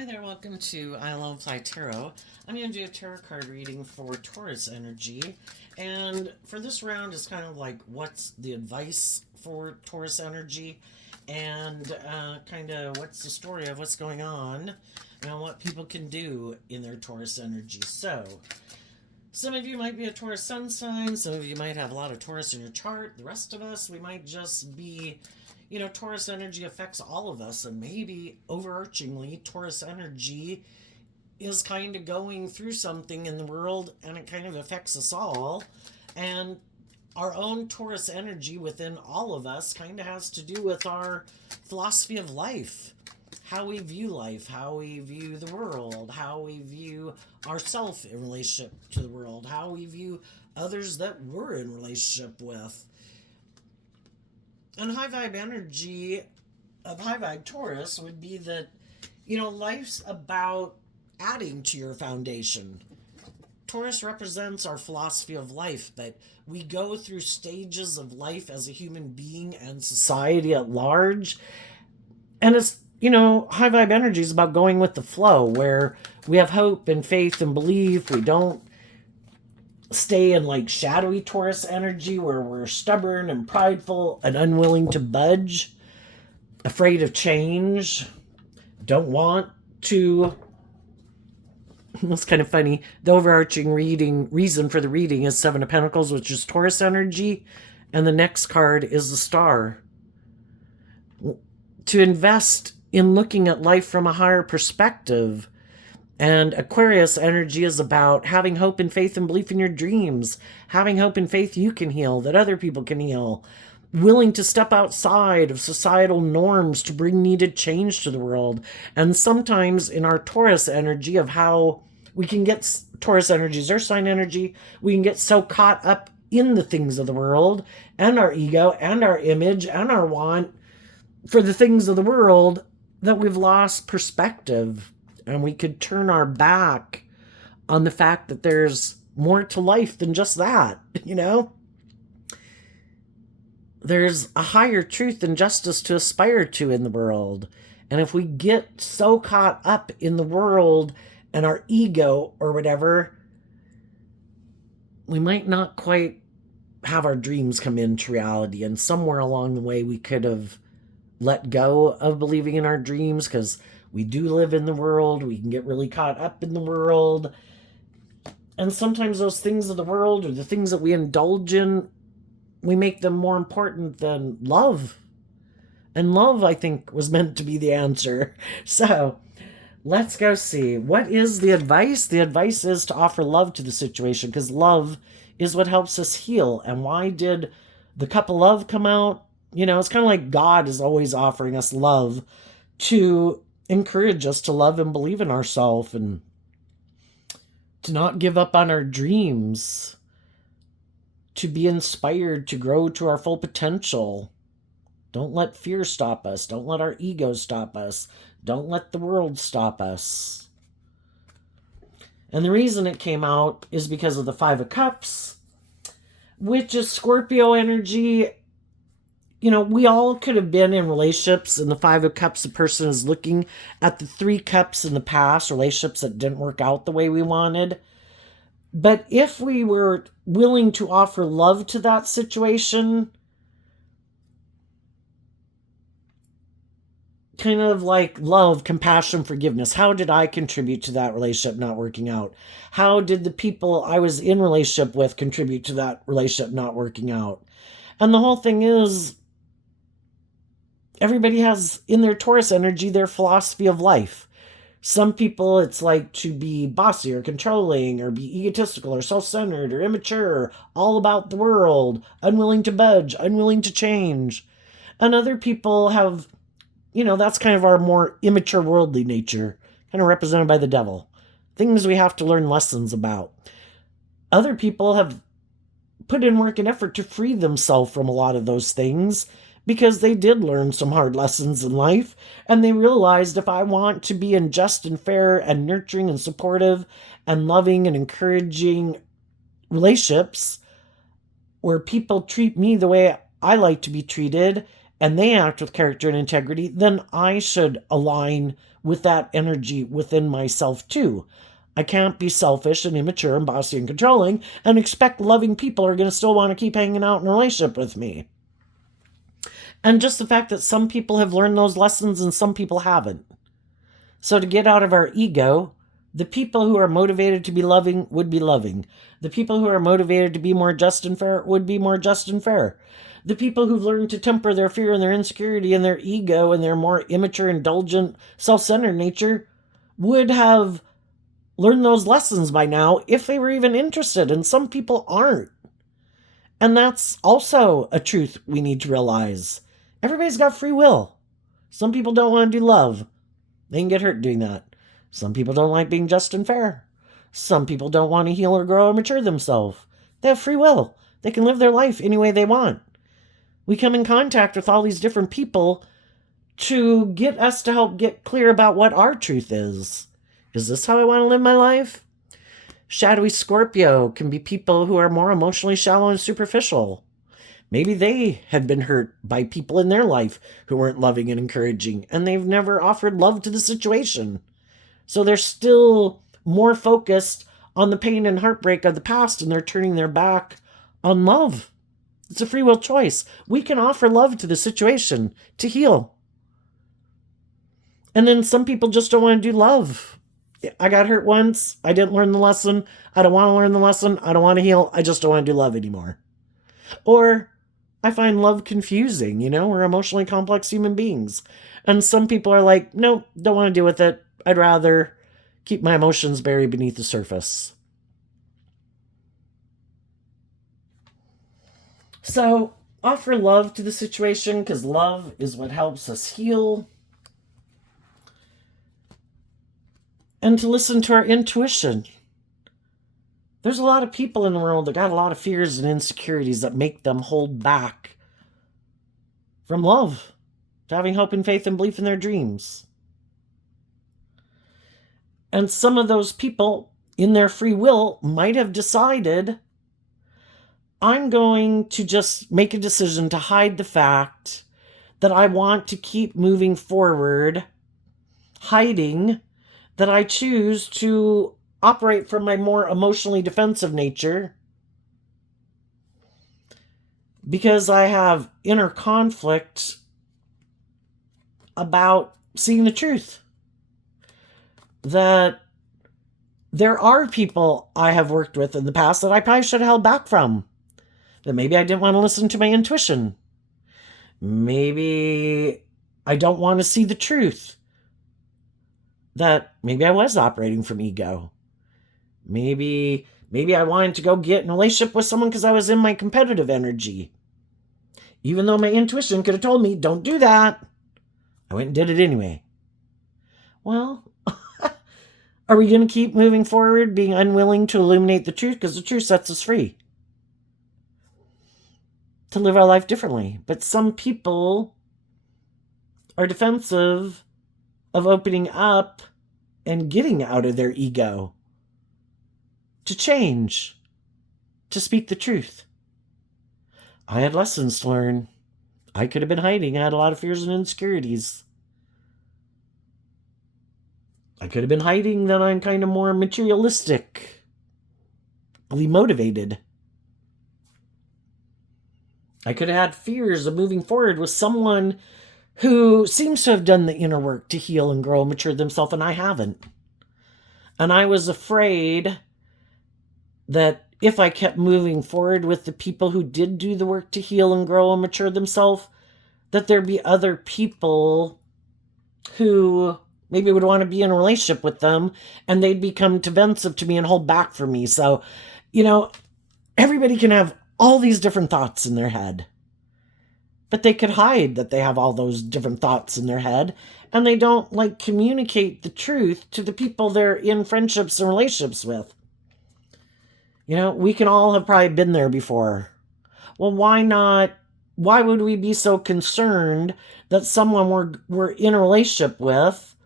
Hi there, welcome to I Love Fly Tarot. I'm going to do a tarot card reading for Taurus energy. And for this round, it's kind of like what's the advice for Taurus energy and kind of what's the story of what's going on and what people can do in their Taurus energy. So, some of you might be a Taurus sun sign, some of you might have a lot of Taurus in your chart. The rest of us, we might just be Taurus energy affects all of us, and maybe overarchingly, Taurus energy is kind of going through something in the world and it kind of affects us all. And our own Taurus energy within all of us kind of has to do with our philosophy of life, how we view the world, how we view ourselves in relationship to the world, how we view others that we're in relationship with. And high vibe energy of high vibe Taurus would be that, life's about adding to your foundation. Taurus represents our philosophy of life, that we go through stages of life as a human being and society at large. And it's, high vibe energy is about going with the flow, where we have hope and faith and belief. We don't stay in like shadowy Taurus energy where we're stubborn and prideful and unwilling to budge, afraid of change, don't want to. That's kind of funny. The overarching reason for the reading is Seven of Pentacles, which is Taurus energy, and the next card is the Star. To invest in looking at life from a higher perspective. And Aquarius energy is about having hope and faith and belief in your dreams, having hope and faith you can heal, that other people can heal, willing to step outside of societal norms to bring needed change to the world. And sometimes in our Taurus energy of how we can get, Taurus energy is earth sign energy, we can get so caught up in the things of the world and our ego and our image and our want for the things of the world that we've lost perspective. And we could turn our back on the fact that there's more to life than just that, There's a higher truth and justice to aspire to in the world. And if we get so caught up in the world and our ego or whatever, we might not quite have our dreams come into reality. And somewhere along the way, we could have let go of believing in our dreams, because we do live in the world. We can get really caught up in the world. And sometimes those things of the world, or the things that we indulge in, we make them more important than love. And love, I think, was meant to be the answer. So let's go see. What is the advice? The advice is to offer love to the situation, because love is what helps us heal. And why did the cup of love come out? It's kind of like God is always offering us love to encourage us to love and believe in ourselves and to not give up on our dreams, to be inspired to grow to our full potential. Don't let fear stop us. Don't let our ego stop us. Don't let the world stop us. And the reason it came out is because of the Five of Cups, which is Scorpio energy. We all could have been in relationships. In the Five of Cups, the person is looking at the Three Cups in the past, relationships that didn't work out the way we wanted. But if we were willing to offer love to that situation, kind of like love, compassion, forgiveness. How did I contribute to that relationship not working out? How did the people I was in relationship with contribute to that relationship not working out? And the whole thing is, everybody has in their Taurus energy their philosophy of life. Some people, it's like to be bossy or controlling or be egotistical or self-centered or immature, all about the world, unwilling to budge, unwilling to change. And other people have, that's kind of our more immature worldly nature, kind of represented by the devil. Things we have to learn lessons about. Other people have put in work and effort to free themselves from a lot of those things, because they did learn some hard lessons in life, and they realized, if I want to be in just and fair and nurturing and supportive and loving and encouraging relationships where people treat me the way I like to be treated and they act with character and integrity, then I should align with that energy within myself too. I can't be selfish and immature and bossy and controlling and expect loving people are going to still want to keep hanging out in a relationship with me. And just the fact that some people have learned those lessons and some people haven't. So to get out of our ego, the people who are motivated to be loving would be loving. The people who are motivated to be more just and fair would be more just and fair. The people who've learned to temper their fear and their insecurity and their ego and their more immature, indulgent, self-centered nature would have learned those lessons by now if they were even interested, and some people aren't. And that's also a truth we need to realize. Everybody's got free will. Some people don't want to do love. They can get hurt doing that. Some people don't like being just and fair. Some people don't want to heal or grow or mature themselves. They have free will. They can live their life any way they want. We come in contact with all these different people to get us to help get clear about what our truth is. Is this how I want to live my life? Shadowy Scorpio can be people who are more emotionally shallow and superficial. Maybe they had been hurt by people in their life who weren't loving and encouraging, and they've never offered love to the situation. So they're still more focused on the pain and heartbreak of the past, and they're turning their back on love. It's a free will choice. We can offer love to the situation to heal. And then some people just don't want to do love. I got hurt once. I didn't learn the lesson. I don't want to learn the lesson. I don't want to heal. I just don't want to do love anymore. Or I find love confusing. We're emotionally complex human beings. And some people are like, nope, don't want to deal with it. I'd rather keep my emotions buried beneath the surface. So offer love to the situation, because love is what helps us heal. And to listen to our intuition. There's a lot of people in the world that got a lot of fears and insecurities that make them hold back from love, to having hope and faith and belief in their dreams. And some of those people, in their free will, might have decided, I'm going to just make a decision to hide the fact that I want to keep moving forward, hiding that I choose to operate from my more emotionally defensive nature because I have inner conflict about seeing the truth. That there are people I have worked with in the past that I probably should have held back from. That maybe I didn't want to listen to my intuition. Maybe I don't want to see the truth. That maybe I was operating from ego. Maybe I wanted to go get in a relationship with someone because I was in my competitive energy. Even though my intuition could have told me, don't do that. I went and did it anyway. Well, are we going to keep moving forward, being unwilling to illuminate the truth? Because the truth sets us free to live our life differently. But some people are defensive of opening up and getting out of their ego to change, to speak the truth. I had lessons to learn. I could have been hiding. I had a lot of fears and insecurities. I could have been hiding that I'm kind of more materialistically motivated. I could have had fears of moving forward with someone who seems to have done the inner work to heal and grow and mature themselves, and I haven't. And I was afraid that if I kept moving forward with the people who did do the work to heal and grow and mature themselves, that there'd be other people who maybe would want to be in a relationship with them, and they'd become defensive to me and hold back from me. So, everybody can have all these different thoughts in their head. But they could hide that they have all those different thoughts in their head, and they don't communicate the truth to the people they're in friendships and relationships with. We can all have probably been there before. Well, why not? Why would we be so concerned that someone we're in a relationship with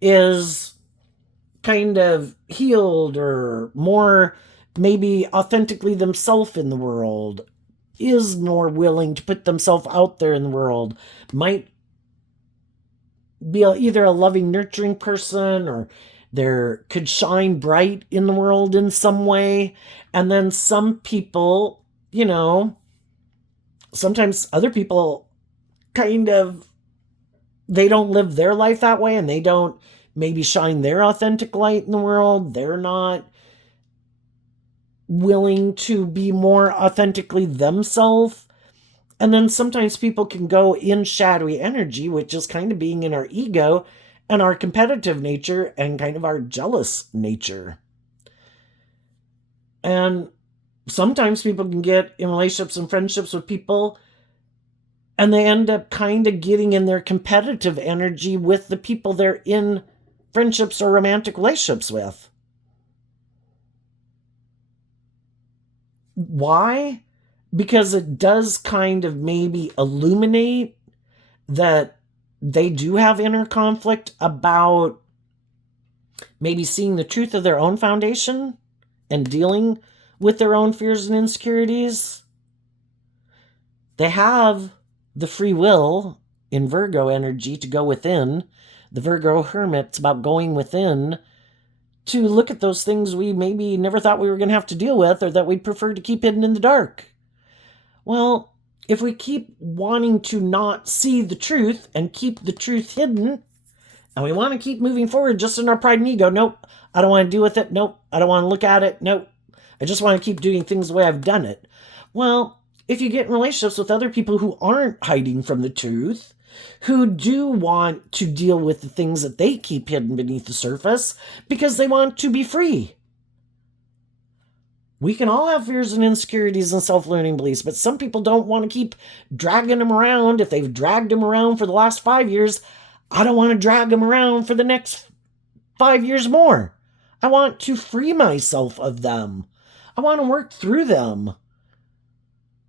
is kind of healed or more maybe authentically themselves in the world? is more willing to put themselves out there in the world, might be either a loving, nurturing person, or they could shine bright in the world in some way. And then some people, sometimes other people kind of, they don't live their life that way, and they don't maybe shine their authentic light in the world. They're not willing to be more authentically themselves. And then sometimes people can go in shadowy energy, which is kind of being in our ego and our competitive nature and kind of our jealous nature. And sometimes people can get in relationships and friendships with people, and they end up kind of getting in their competitive energy with the people they're in friendships or romantic relationships with. Why? Because it does kind of maybe illuminate that they do have inner conflict about maybe seeing the truth of their own foundation and dealing with their own fears and insecurities. They have the free will in Virgo energy to go within. The Virgo hermit's about going within to look at those things we maybe never thought we were going to have to deal with, or that we'd prefer to keep hidden in the dark. Well, if we keep wanting to not see the truth and keep the truth hidden, and we want to keep moving forward just in our pride and ego, nope, I don't want to deal with it, nope, I don't want to look at it, nope, I just want to keep doing things the way I've done it. Well, if you get in relationships with other people who aren't hiding from the truth, who do want to deal with the things that they keep hidden beneath the surface because they want to be free. We can all have fears and insecurities and self-learning beliefs, but some people don't want to keep dragging them around. If they've dragged them around for the last 5 years, I don't want to drag them around for the next 5 years more. I want to free myself of them. I want to work through them.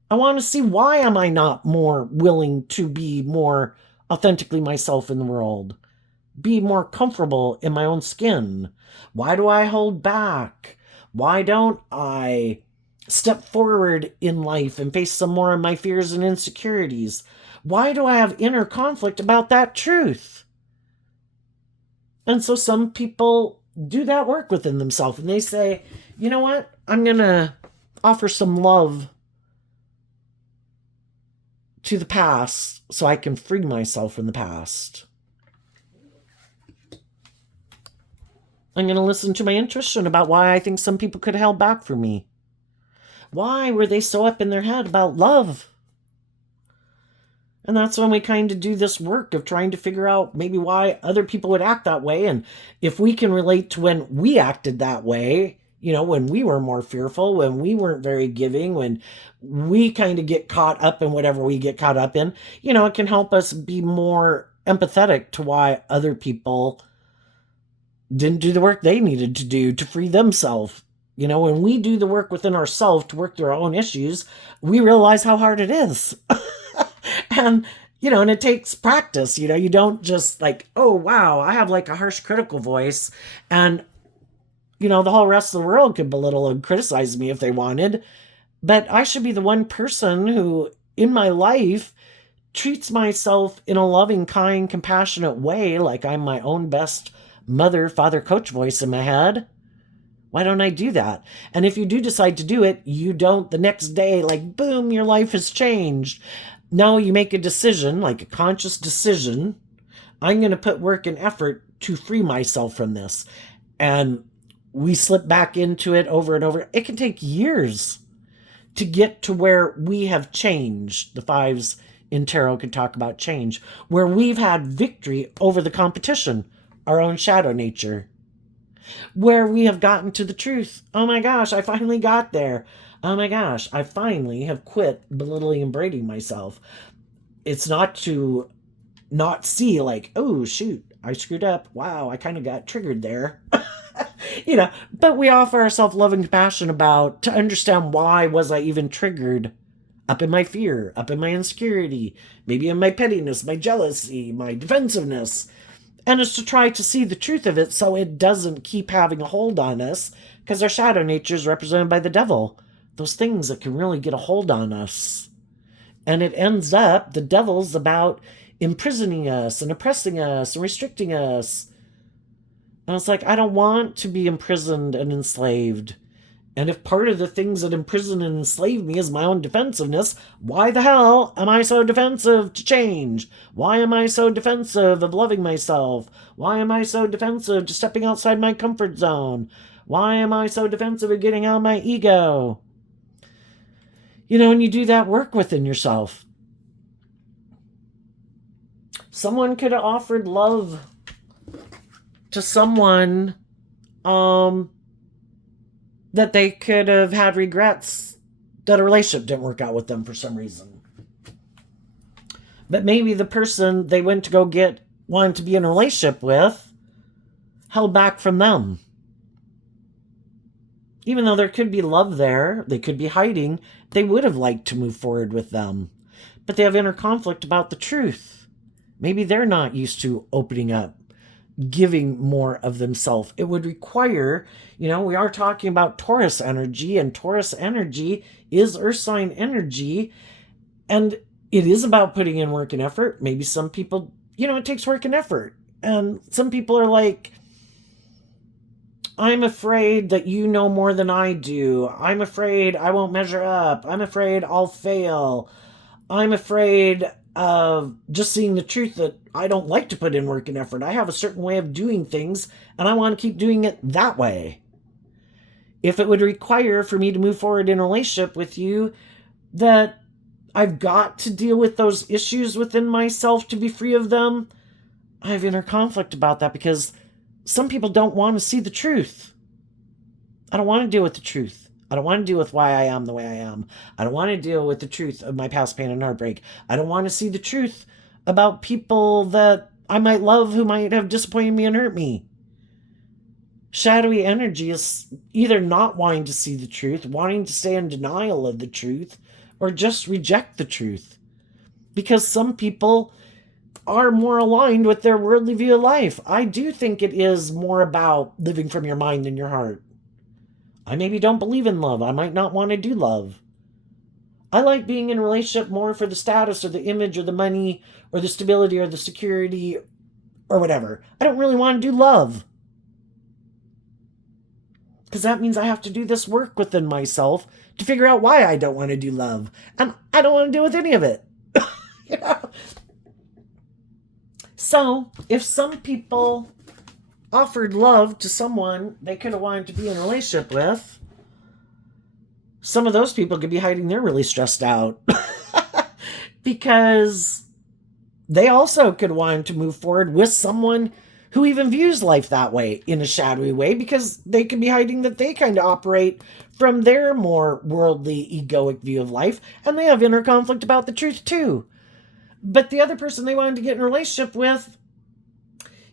I want to see, why am I not more willing to be more authentically myself in the world? Be more comfortable in my own skin? Why do I hold back? Why don't I step forward in life and face some more of my fears and insecurities? Why do I have inner conflict about that truth? And so some people do that work within themselves, and they say, you know what? I'm going to offer some love to the past so I can free myself from the past. I'm going to listen to my intuition about why I think some people could have held back from me. Why were they so up in their head about love? And that's when we kind of do this work of trying to figure out maybe why other people would act that way. And if we can relate to when we acted that way, when we were more fearful, when we weren't very giving, when we kind of get caught up in whatever we get caught up in, it can help us be more empathetic to why other people didn't do the work they needed to do to free themselves. When we do the work within ourselves to work through our own issues, we realize how hard it is. And, and it takes practice. You don't just like, oh, wow, I have like a harsh critical voice, and, the whole rest of the world could belittle and criticize me if they wanted. But I should be the one person who, in my life, treats myself in a loving, kind, compassionate way, like I'm my own best mother, father, coach voice in my head. Why don't I do that? And if you do decide to do it, you don't the next day, like, boom, your life has changed. No, you make a decision, like a conscious decision. I'm going to put work and effort to free myself from this. And we slip back into it over and over. It can take years to get to where we have changed. The fives in tarot can talk about change, where we've had victory over the competition, our own shadow nature, where we have gotten to the truth. Oh my gosh, I finally got there. Oh my gosh, I finally have quit belittling and braiding myself. It's not to not see like, oh shoot, I screwed up. Wow, I kind of got triggered there. But we offer ourselves love and compassion to understand, why was I even triggered up in my fear, up in my insecurity, maybe in my pettiness, my jealousy, my defensiveness. And it's to try to see the truth of it so it doesn't keep having a hold on us, because our shadow nature is represented by the devil. those things that can really get a hold on us. And it ends up, the devil's about imprisoning us and oppressing us and restricting us. And it's like, I don't want to be imprisoned and enslaved. And if part of the things that imprison and enslave me is my own defensiveness, why the hell am I so defensive to change? Why am I so defensive of loving myself? Why am I so defensive to stepping outside my comfort zone? Why am I so defensive of getting out of my ego? And you do that work within yourself. Someone could have offered love to someone that they could have had regrets that a relationship didn't work out with them for some reason. But maybe the person they went to go get, wanted to be in a relationship with, held back from them. Even though there could be love there, they could be hiding, they would have liked to move forward with them. But they have inner conflict about the truth. Maybe they're not used to opening up, giving more of themselves. It would require, we are talking about Taurus energy, and Taurus energy is earth sign energy, and it is about putting in work and effort. Maybe some people, it takes work and effort. And some people are like, I'm afraid that you know more than I do. I'm afraid I won't measure up. I'm afraid I'll fail. I'm afraid of just seeing the truth that I don't like to put in work and effort. I have a certain way of doing things, and I want to keep doing it that way. If it would require for me to move forward in a relationship with you, that I've got to deal with those issues within myself to be free of them, I have inner conflict about that, because some people don't want to see the truth. I don't want to deal with the truth. I don't want to deal with why I am the way I am. I don't want to deal with the truth of my past pain and heartbreak. I don't want to see the truth about people that I might love who might have disappointed me and hurt me. Shadowy energy is either not wanting to see the truth, wanting to stay in denial of the truth, or just reject the truth. Because some people are more aligned with their worldly view of life. I do think it is more about living from your mind than your heart. I maybe don't believe in love. I might not want to do love. I like being in a relationship more for the status or the image or the money or the stability or the security or whatever. I don't really want to do love. Because that means I have to do this work within myself to figure out why I don't want to do love. And I don't want to deal with any of it. So, if some people offered love to someone they could have wanted to be in a relationship with, some of those people could be hiding they're really stressed out. Because they also could want to move forward with someone who even views life that way, in a shadowy way, because they could be hiding that they kind of operate from their more worldly, egoic view of life, and they have inner conflict about the truth too. But the other person they wanted to get in a relationship with,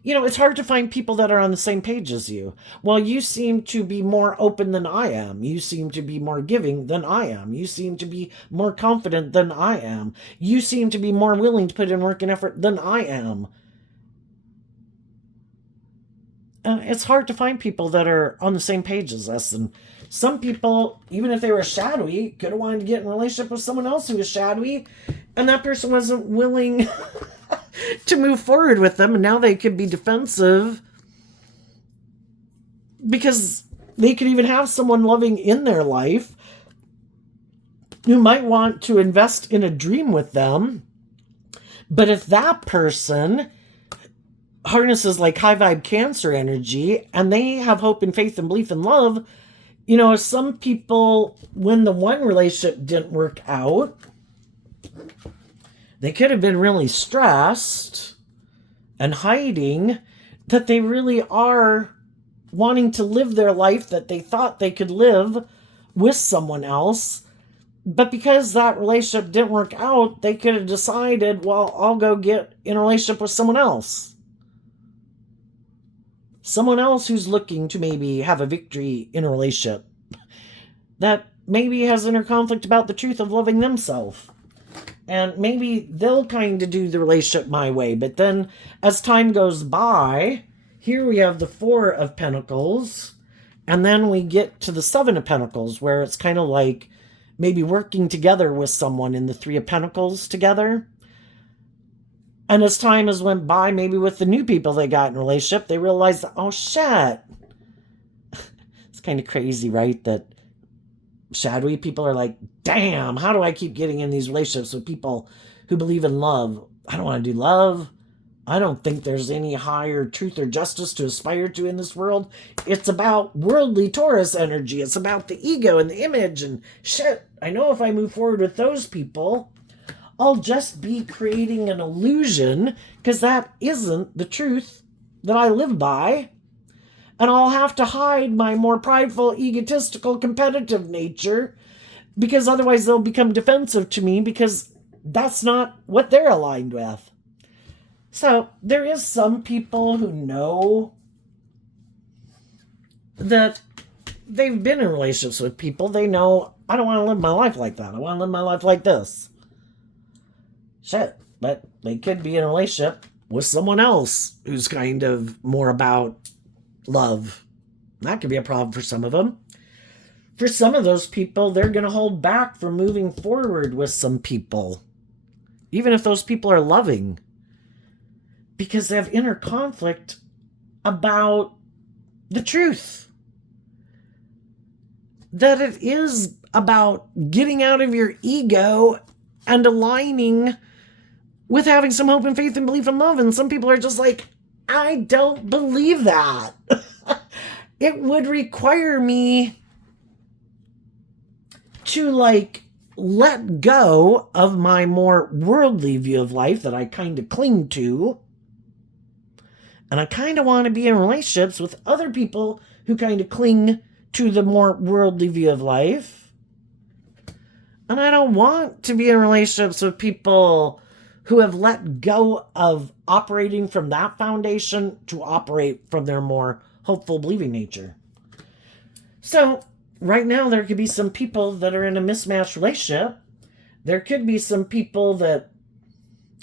it's hard to find people that are on the same page as you. Well, you seem to be more open than I am. You seem to be more giving than I am. You seem to be more confident than I am. You seem to be more willing to put in work and effort than I am. It's hard to find people that are on the same page as us. And some people, even if they were shadowy, could have wanted to get in a relationship with someone else who was shadowy, and that person wasn't willing to move forward with them, and now they could be defensive because they could even have someone loving in their life who might want to invest in a dream with them. But if that person harnesses like high vibe Cancer energy and they have hope and faith and belief and love, some people, when the one relationship didn't work out, they could have been really stressed and hiding that they really are wanting to live their life that they thought they could live with someone else. But because that relationship didn't work out, they could have decided, well, I'll go get in a relationship with someone else. Someone else who's looking to maybe have a victory in a relationship that maybe has inner conflict about the truth of loving themselves. And maybe they'll kind of do the relationship my way. But then, as time goes by, here we have the Four of Pentacles. And then we get to the Seven of Pentacles, where it's kind of like maybe working together with someone in the Three of Pentacles together. And as time has went by, maybe with the new people they got in a relationship, they realize that, oh shit. It's kind of crazy, right? That shadowy people are like, damn, how do I keep getting in these relationships with people who believe in love? I don't want to do love. I don't think there's any higher truth or justice to aspire to in this world. It's about worldly Taurus energy. It's about the ego and the image and shit. I know if I move forward with those people, I'll just be creating an illusion because that isn't the truth that I live by. And I'll have to hide my more prideful, egotistical, competitive nature because otherwise they'll become defensive to me because that's not what they're aligned with. So there is some people who know that they've been in relationships with people. They know, I don't want to live my life like that. I want to live my life like this. Shit. But they could be in a relationship with someone else who's kind of more about love. That could be a problem for some of them. For some of those people, they're going to hold back from moving forward with some people, even if those people are loving, because they have inner conflict about the truth. That it is about getting out of your ego and aligning with having some hope and faith and belief and love. And some people are just like, I don't believe that. It would require me to let go of my more worldly view of life that I kind of cling to. And I kind of want to be in relationships with other people who kind of cling to the more worldly view of life. And I don't want to be in relationships with people who have let go of operating from that foundation to operate from their more hopeful, believing nature. So right now there could be some people that are in a mismatched relationship. There could be some people that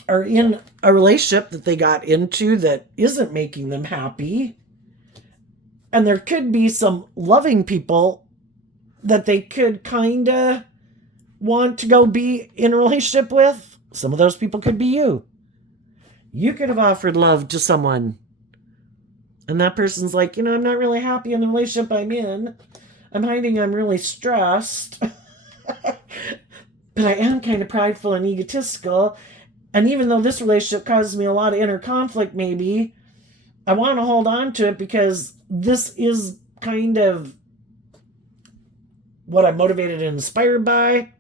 are in a relationship that they got into that isn't making them happy. And there could be some loving people that they could kind of want to go be in a relationship with. Some of those people could be you. You could have offered love to someone, and that person's like, I'm not really happy in the relationship I'm in. I'm hiding, I'm really stressed. But I am kind of prideful and egotistical. And even though this relationship causes me a lot of inner conflict, maybe, I want to hold on to it because this is kind of what I'm motivated and inspired by.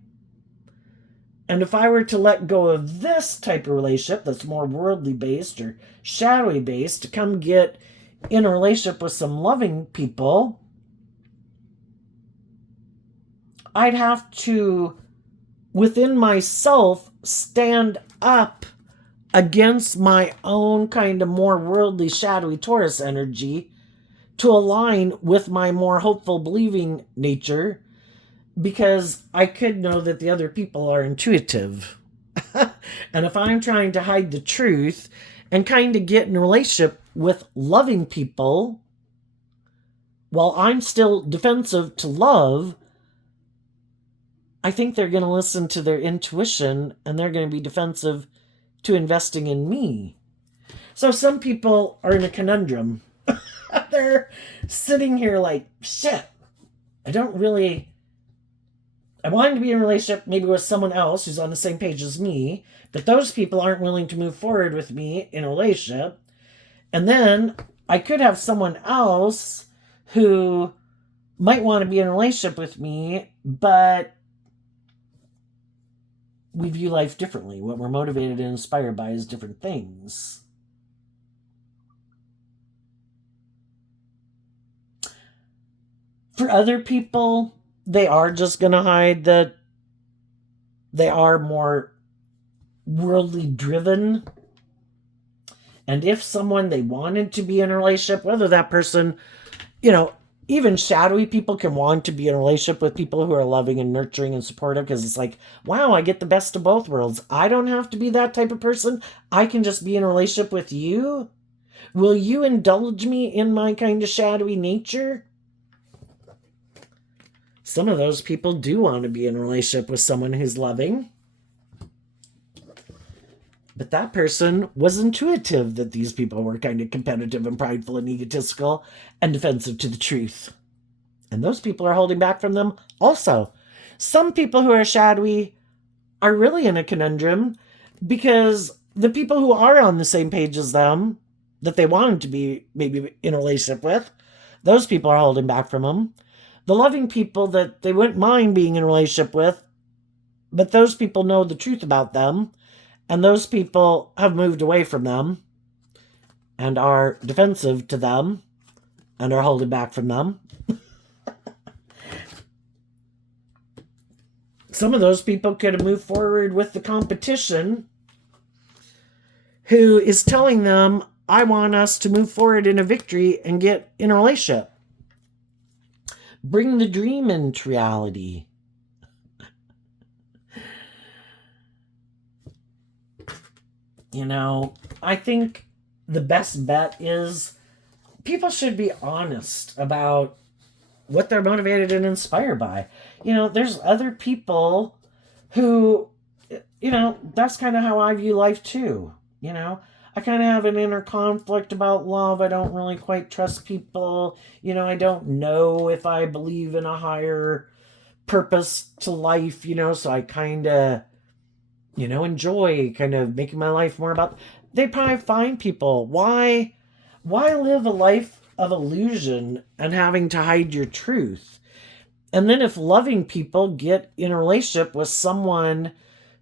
And if I were to let go of this type of relationship that's more worldly based or shadowy based to come get in a relationship with some loving people, I'd have to, within myself, stand up against my own kind of more worldly, shadowy Taurus energy to align with my more hopeful, believing nature, because I could know that the other people are intuitive. And if I'm trying to hide the truth and kind of get in a relationship with loving people while I'm still defensive to love, I think they're going to listen to their intuition and they're going to be defensive to investing in me. So some people are in a conundrum. They're sitting here like, shit, I wanted to be in a relationship maybe with someone else who's on the same page as me, but those people aren't willing to move forward with me in a relationship. And then I could have someone else who might want to be in a relationship with me, but we view life differently. What we're motivated and inspired by is different things. For other people, they are just going to hide that they are more worldly driven. And if someone they wanted to be in a relationship, whether that person, even shadowy people can want to be in a relationship with people who are loving and nurturing and supportive, because it's like, wow, I get the best of both worlds. I don't have to be that type of person. I can just be in a relationship with you. Will you indulge me in my kind of shadowy nature? Some of those people do want to be in a relationship with someone who's loving, but that person was intuitive that these people were kind of competitive and prideful and egotistical and defensive to the truth. And those people are holding back from them also. Some people who are shadowy are really in a conundrum because the people who are on the same page as them, that they wanted to be maybe in a relationship with, those people are holding back from them. The loving people that they wouldn't mind being in a relationship with, but those people know the truth about them, and those people have moved away from them and are defensive to them and are holding back from them. Some of those people could have moved forward with the competition who is telling them, I want us to move forward in a victory and get in a relationship. Bring the dream into reality. You know, I think the best bet is people should be honest about what they're motivated and inspired by. You know, there's other people who, you know, that's kind of how I view life too. You know, I kind of have an inner conflict about love. I don't really quite trust people. You know, I don't know if I believe in a higher purpose to life, you know, so I kind of, you know, enjoy kind of making my life more about. They probably find people. Why live a life of illusion and having to hide your truth? And then if loving people get in a relationship with someone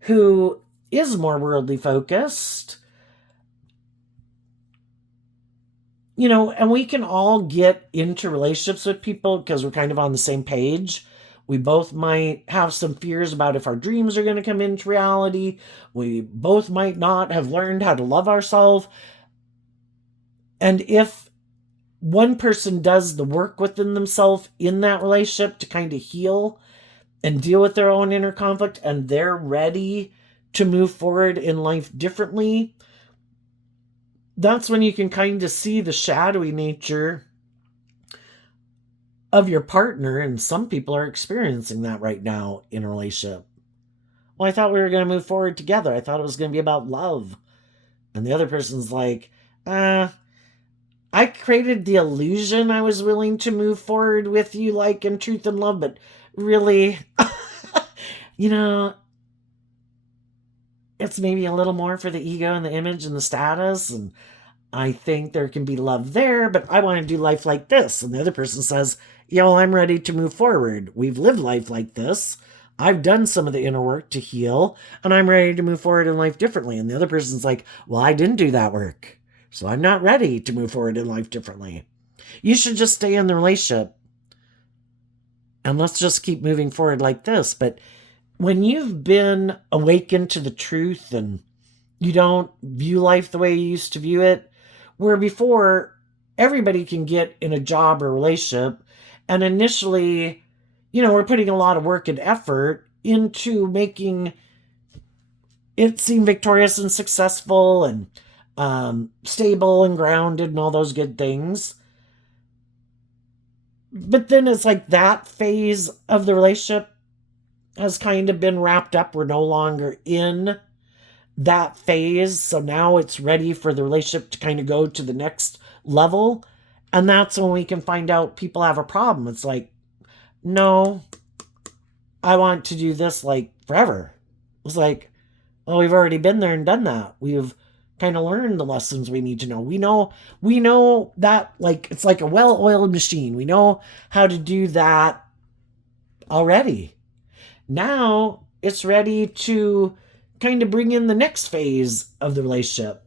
who is more worldly focused, you know, and we can all get into relationships with people because we're kind of on the same page. We both might have some fears about if our dreams are going to come into reality. We both might not have learned how to love ourselves. And if one person does the work within themselves in that relationship to kind of heal and deal with their own inner conflict, and they're ready to move forward in life differently, that's when you can kind of see the shadowy nature of your partner. And some people are experiencing that right now in a relationship. Well, I thought we were going to move forward together. I thought it was going to be about love. And the other person's like, I created the illusion I was willing to move forward with you, like in truth and love, but really, you know, it's maybe a little more for the ego and the image and the status. And I think there can be love there, but I want to do life like this. And the other person says, yeah, well, I'm ready to move forward. We've lived life like this. I've done some of the inner work to heal, and I'm ready to move forward in life differently. And the other person's like, well, I didn't do that work, so I'm not ready to move forward in life differently. You should just stay in the relationship and let's just keep moving forward like this. But when you've been awakened to the truth and you don't view life the way you used to view it, where before everybody can get in a job or relationship, and initially, you know, we're putting a lot of work and effort into making it seem victorious and successful and stable and grounded and all those good things. But then it's like that phase of the relationship has kind of been wrapped up. We're no longer in that phase. So now it's ready for the relationship to kind of go to the next level. And that's when we can find out people have a problem. It's like, no, I want to do this like forever. It's like, well, we've already been there and done that. We've kind of learned the lessons we need to know. We know that, like, it's like a well-oiled machine. We know how to do that already. Now it's ready to kind of bring in the next phase of the relationship,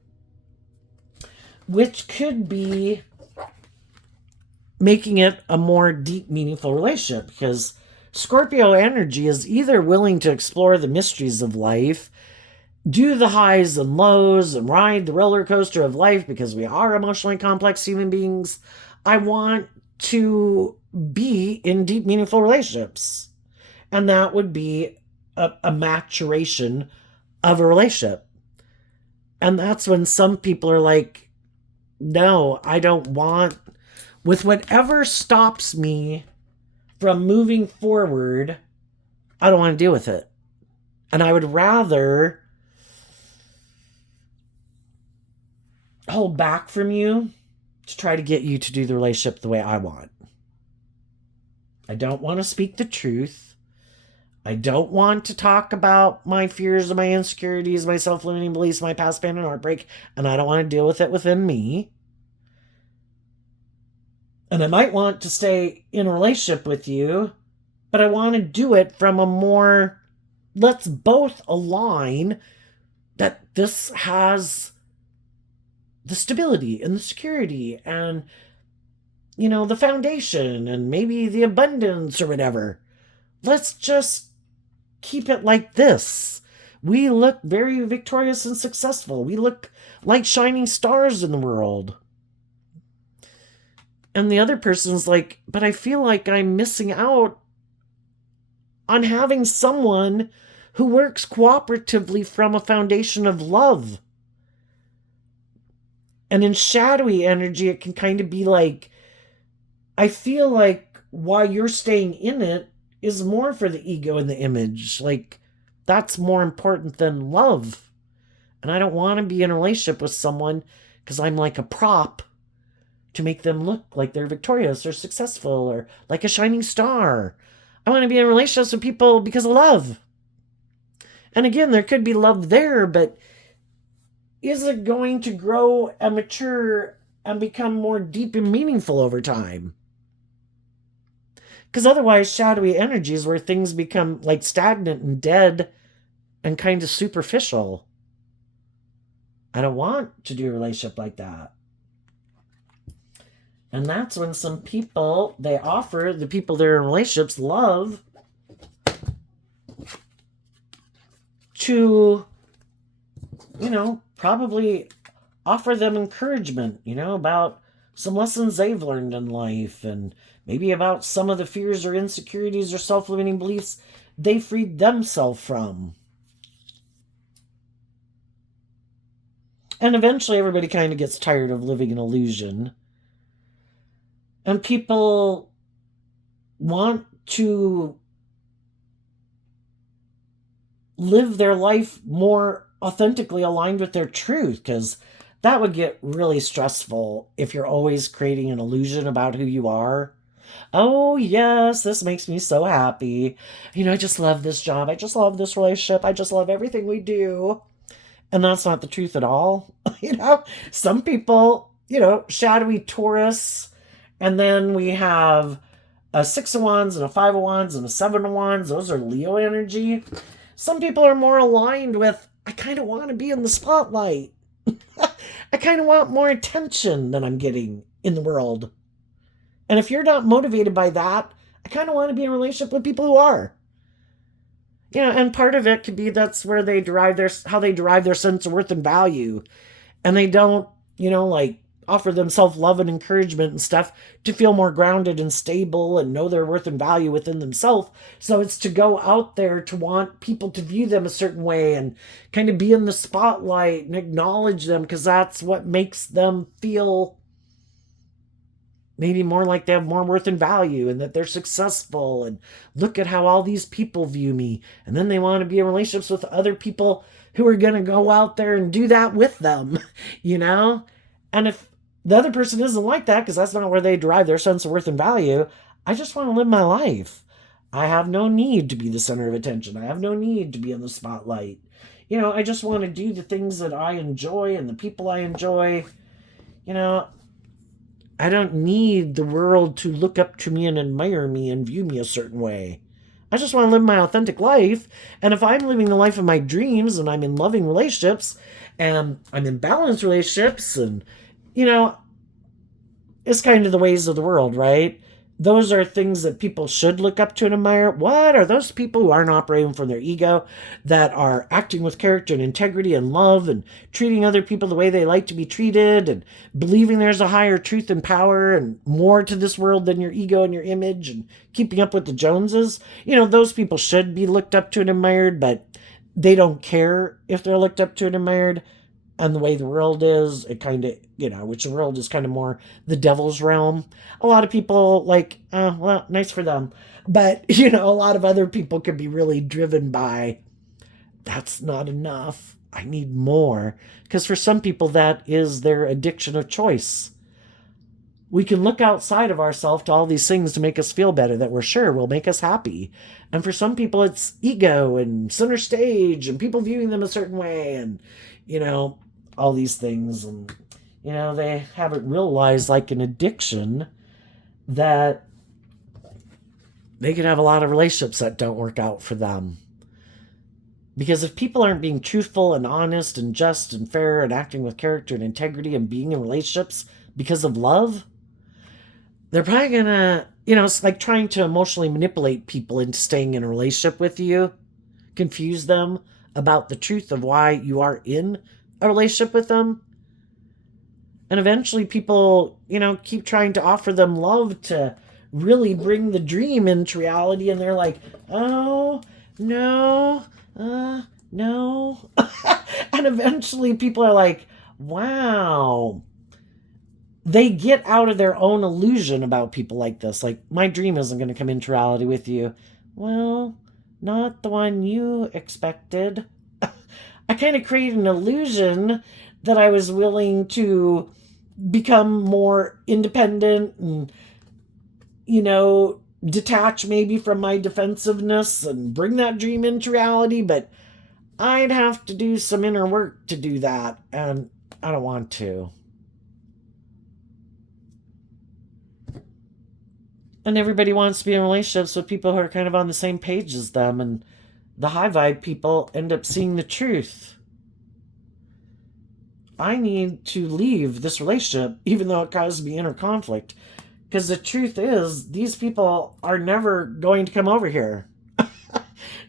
which could be making it a more deep, meaningful relationship, because Scorpio energy is either willing to explore the mysteries of life, do the highs and lows, and ride the roller coaster of life, because we are emotionally complex human beings. I want to be in deep, meaningful relationships. And that would be a maturation of a relationship. And that's when some people are like, no, I don't want, with whatever stops me from moving forward, I don't want to deal with it. And I would rather hold back from you to try to get you to do the relationship the way I want. I don't want to speak the truth. I don't want to talk about my fears and my insecurities, my self-limiting beliefs, my past pain and heartbreak, and I don't want to deal with it within me. And I might want to stay in a relationship with you, but I want to do it from a more, let's both align that this has the stability and the security and, the foundation and maybe the abundance or whatever. Let's just keep it like this. We look very victorious and successful. We look like shining stars in the world. And the other person's like, but I feel like I'm missing out on having someone who works cooperatively from a foundation of love. And in shadowy energy, it can kind of be like, I feel like why you're staying in it is more for the ego and the image. Like, that's more important than love. And I don't want to be in a relationship with someone because I'm like a prop to make them look like they're victorious or successful or like a shining star. I want to be in relationships with people because of love. And again, there could be love there, but is it going to grow and mature and become more deep and meaningful over time? Because otherwise, shadowy energy is where things become like stagnant and dead and kind of superficial. I don't want to do a relationship like that. And that's when some people, they offer the people they're in relationships love to, probably offer them encouragement, about some lessons they've learned in life and maybe about some of the fears or insecurities or self-limiting beliefs they freed themselves from. And eventually everybody kind of gets tired of living an illusion. And people want to live their life more authentically aligned with their truth, because that would get really stressful if you're always creating an illusion about who you are. Oh, yes, this makes me so happy. I just love this job. I just love this relationship. I just love everything we do. And that's not the truth at all. Some people, shadowy Taurus, and then we have a 6 of Wands and a 5 of Wands and a 7 of Wands. Those are Leo energy. Some people are more aligned with, I kind of want to be in the spotlight. I kind of want more attention than I'm getting in the world. And if you're not motivated by that, I kind of want to be in a relationship with people who are. And part of it could be that's where they derive how they derive their sense of worth and value. And they don't, offer them self-love and encouragement and stuff to feel more grounded and stable and know their worth and value within themselves. So it's to go out there to want people to view them a certain way and kind of be in the spotlight and acknowledge them, because that's what makes them feel maybe more like they have more worth and value and that they're successful. And look at how all these people view me. And then they want to be in relationships with other people who are going to go out there and do that with them, And if the other person isn't like that, because that's not where they derive their sense of worth and value, I just want to live my life. I have no need to be the center of attention. I have no need to be in the spotlight. I just want to do the things that I enjoy and the people I enjoy. I don't need the world to look up to me and admire me and view me a certain way. I just want to live my authentic life. And if I'm living the life of my dreams and I'm in loving relationships and I'm in balanced relationships and, it's kind of the ways of the world, right? Those are things that people should look up to and admire. What are those people who aren't operating from their ego, that are acting with character and integrity and love and treating other people the way they like to be treated and believing there's a higher truth and power and more to this world than your ego and your image and keeping up with the Joneses? Those people should be looked up to and admired, but they don't care if they're looked up to and admired. and the way the world is, it kind of, which the world is kind of more the devil's realm. A lot of people like, well, nice for them. But, a lot of other people could be really driven by, that's not enough. I need more. Because for some people, that is their addiction of choice. We can look outside of ourselves to all these things to make us feel better that we're sure will make us happy. And for some people, it's ego and center stage and people viewing them a certain way and, all these things. And, they haven't realized, like an addiction, that they could have a lot of relationships that don't work out for them. Because if people aren't being truthful and honest and just and fair and acting with character and integrity and being in relationships because of love, they're probably going to, it's like trying to emotionally manipulate people into staying in a relationship with you, confuse them about the truth of why you are in a relationship with them. And eventually people, keep trying to offer them love to really bring the dream into reality. And they're like, oh, no, no. And eventually people are like, wow. They get out of their own illusion about people like this. Like, my dream isn't going to come into reality with you. Well, not the one you expected. I kind of created an illusion that I was willing to become more independent and, detach maybe from my defensiveness and bring that dream into reality. But I'd have to do some inner work to do that. And I don't want to. And everybody wants to be in relationships with people who are kind of on the same page as them. And the high vibe people end up seeing the truth. I need to leave this relationship, even though it causes me inner conflict. Because the truth is, these people are never going to come over here.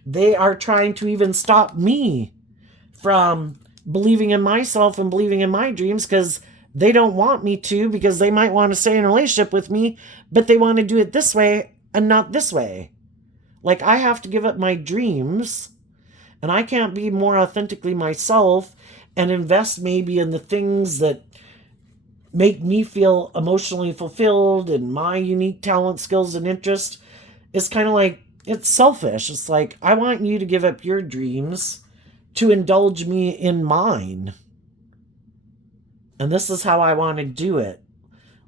They are trying to even stop me from believing in myself and believing in my dreams, because they don't want me to, because they might want to stay in a relationship with me, but they want to do it this way and not this way. Like, I have to give up my dreams, and I can't be more authentically myself and invest maybe in the things that make me feel emotionally fulfilled and my unique talent, skills, and interest. It's kind of like, it's selfish. It's like, I want you to give up your dreams to indulge me in mine. And this is how I want to do it.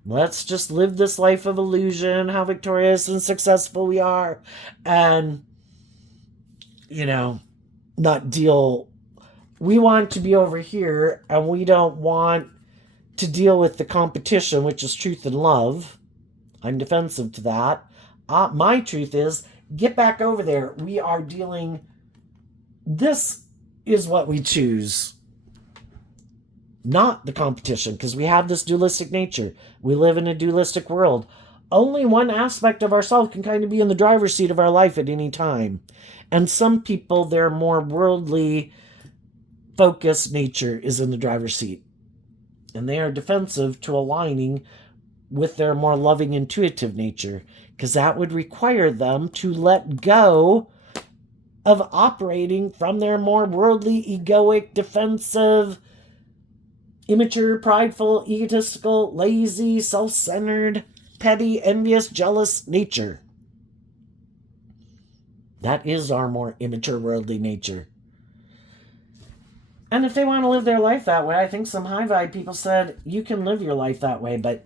Let's just live this life of illusion, how victorious and successful we are. And, not deal. We want to be over here, and we don't want to deal with the competition, which is truth and love. I'm defensive to that. My truth is, get back over there. We are dealing. This is what we choose. Not the competition, because we have this dualistic nature. We live in a dualistic world. Only one aspect of ourselves can kind of be in the driver's seat of our life at any time. And some people, their more worldly focused nature is in the driver's seat. And they are defensive to aligning with their more loving, intuitive nature, because that would require them to let go of operating from their more worldly, egoic, defensive, immature, prideful, egotistical, lazy, self-centered, petty, envious, jealous nature. That is our more immature, worldly nature. And if they want to live their life that way, I think some high vibe people said, you can live your life that way, but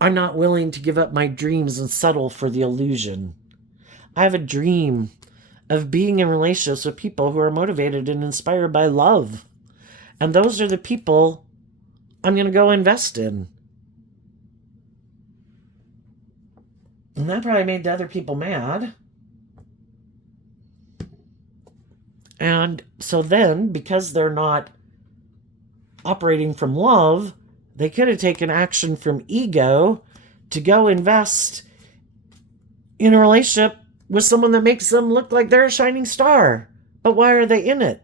I'm not willing to give up my dreams and settle for the illusion. I have a dream of being in relationships with people who are motivated and inspired by love. And those are the people I'm going to go invest in. And that probably made the other people mad. And so then, because they're not operating from love, they could have taken action from ego to go invest in a relationship with someone that makes them look like they're a shining star. But why are they in it?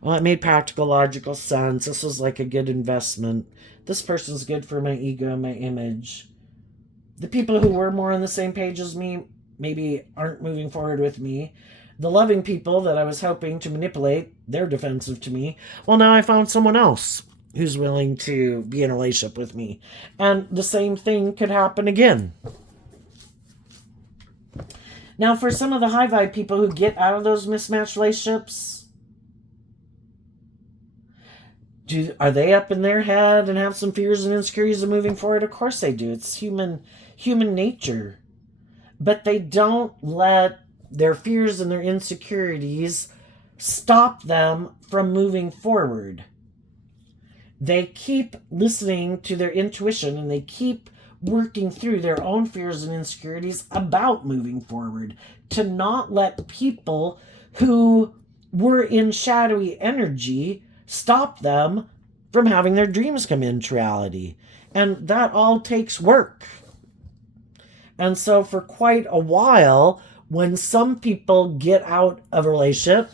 Well, it made practical, logical sense. This was like a good investment. This person's good for my ego and my image. The people who were more on the same page as me maybe aren't moving forward with me. The loving people that I was hoping to manipulate, they're defensive to me. Well, now I found someone else who's willing to be in a relationship with me. And the same thing could happen again. Now, for some of the high vibe people who get out of those mismatched relationships, are they up in their head and have some fears and insecurities of moving forward? Of course they do. It's human nature. But they don't let their fears and their insecurities stop them from moving forward. They keep listening to their intuition, and they keep working through their own fears and insecurities about moving forward, to not let people who were in shadowy energy stop them from having their dreams come into reality. And that all takes work. And so for quite a while, when some people get out of a relationship,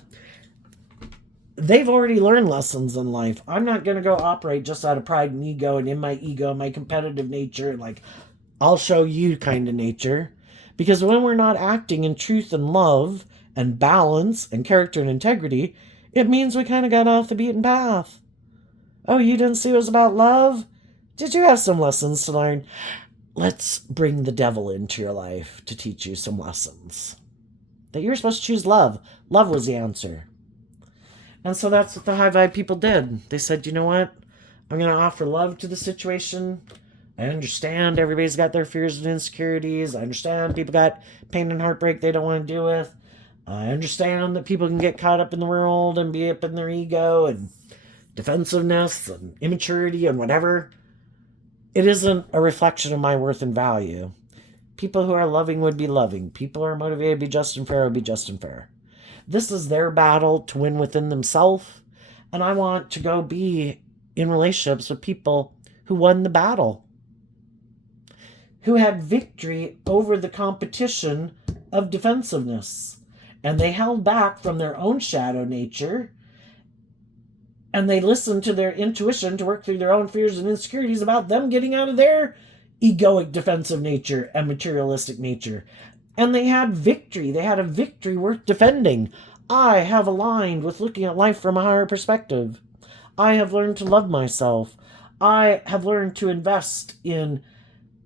they've already learned lessons in life. I'm not going to go operate just out of pride and ego and in my ego, my competitive nature, like I'll show you kind of nature. Because when we're not acting in truth and love and balance and character and integrity, it means we kind of got off the beaten path. Oh, you didn't see it was about love? Did you have some lessons to learn? Let's bring the devil into your life to teach you some lessons. That you're supposed to choose love. Love was the answer. And so that's what the high vibe people did. They said, you know what? I'm going to offer love to the situation. I understand everybody's got their fears and insecurities. I understand people got pain and heartbreak they don't want to deal with. I understand that people can get caught up in the world and be up in their ego and defensiveness and immaturity and whatever. It isn't a reflection of my worth and value. People who are loving would be loving. People who are motivated to be just and fair would be just and fair. This is their battle to win within themselves. And I want to go be in relationships with people who won the battle, who had victory over the competition of defensiveness. And they held back from their own shadow nature. And they listened to their intuition to work through their own fears and insecurities about them getting out of their egoic defensive nature and materialistic nature. And they had victory. They had a victory worth defending. I have aligned with looking at life from a higher perspective. I have learned to love myself. I have learned to invest in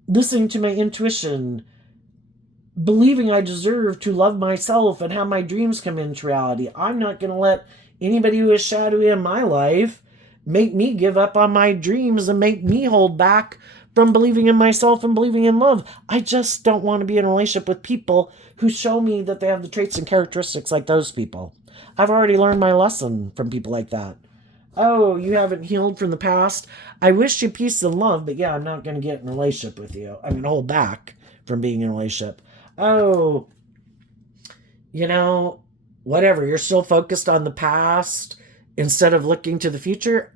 listening to my intuition, believing I deserve to love myself and have my dreams come into reality. I'm not going to let anybody who is shadowy in my life make me give up on my dreams and make me hold back from believing in myself and believing in love. I just don't want to be in a relationship with people who show me that they have the traits and characteristics like those people. I've already learned my lesson from people like that. Oh, you haven't healed from the past? I wish you peace and love, but yeah, I'm not going to get in a relationship with you. I'm going to hold back from being in a relationship. Oh, whatever. You're still focused on the past instead of looking to the future,